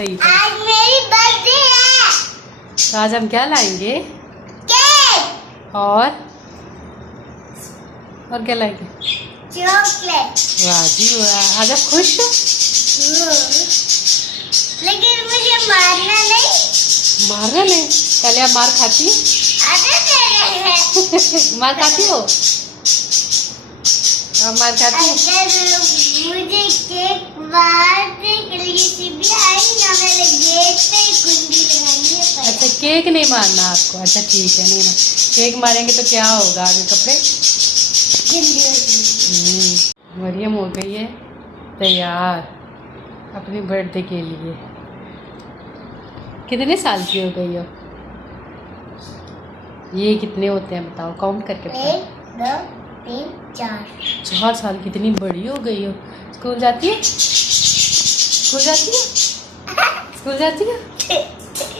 सही था। आज मेरी बर्थडे है। तो आज हम क्या लाएंगे? केक और क्या लाएंगे? चॉकलेट। वाह जी वाह, आज आप खुश हो? लेकिन मुझे मारना नहीं। मारना नहीं? पहले आप मार खाती हो? मार खाती हो? आप मार खाती हो? अगर मुझे केक मारने के लिए सीबी आई ना, मैंने गेट पे कुंडी लगानी है। अच्छा केक नहीं मारना आपको, अच्छा ठीक है नहीं ना। केक मारेंगे तो क्या होगा, आगे कपड़े गंदी हो जाएगी। मरियम हो गई है तैयार अपनी बर्थडे के लिए। कितने साल की हो गई हो? ये कितने होते हैं बताओ, काउंट करके बताओ। 1 2 3 4। 4 साल की, इतनी बड़ी हो गई हो। स्कूल जाती है? स्कूल जाती है? स्कूल जाती है?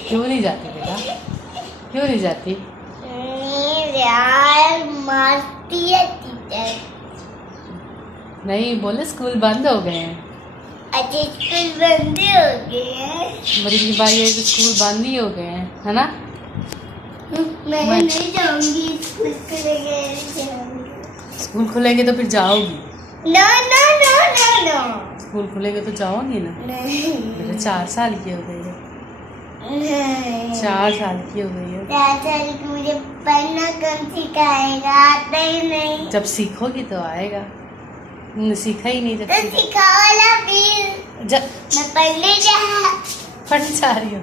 क्यों नहीं जाती बेटा, क्यों नहीं जाती? यार मारती है टीचर। नहीं बोले स्कूल बंद हो गए हैं। अच्छा स्कूल बंद हो गए हैं। मरीज भाई ये तो स्कूल बंद ही हो गए हैं, है ना? मैं नहीं जाऊंगी, स्कूल खुलेंगे नहीं जाऊंगी। स्कूल खुलेंगे तो फिर जाओगी? No no no no no. School खुलेंगे तो जाओगी ना? नहीं बेटा 4 साल की हो गई है। नहीं। 4 साल की हो गई है। 4 साल की मुझे पढ़ना कौन सिखाएगा, आता ही नहीं। जब सीखोगी तो आएगा, सीखा ही नहीं जब तो सिखाओ ना प्लीज। जब मैं पढ़ने पढ़ने जा रही हो।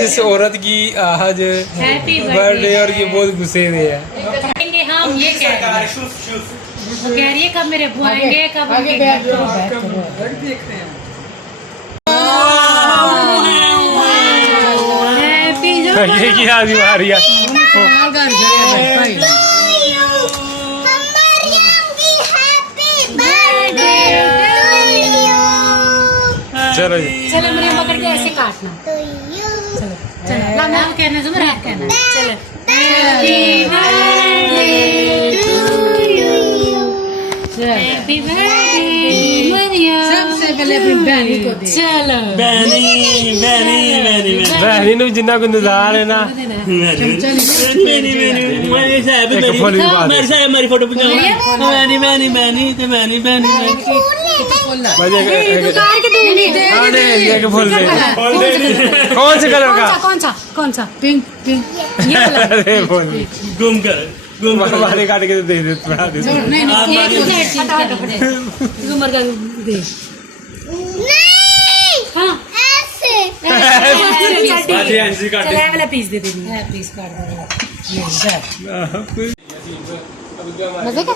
इस औरत की आज बर्थडे और ये बहुत गुस्से में है। हम ये कह रहे हैं, वो कह रही है कब मेरे बुआ आएंगे, कब आगे बैठ ये की आदमी मारिया चलो जी। चलो मेरे पकड़ के ऐसे काटना। चलो चलो नाम कहना, जुमर आप कहना। चलो हैप्पी बर्थडे मरियम। सबसे पहले अपनी बहनी को दे। चलो बहनी नु जिन्ना को नजार है ना, एक फुल भी बात है। हमारी फोटो एक फुल दे। कौन से कलर का? कौन सा? पिंक पिंक ये वाला। अरे फुल घूम कर हमारे काट के तो दे दे थोड़ा दे। नहीं नहीं एक उधर चीज जुमर का दे। हाँ आज ऐसे काट चल वाला पीस दे दे। पीस काट दे। मजे का?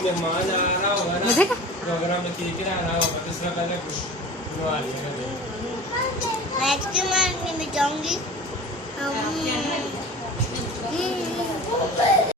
मजे का? प्रोग्राम में केक ना रहा होगा तो इसका पहले आइसक्रीम में जाऊंगी।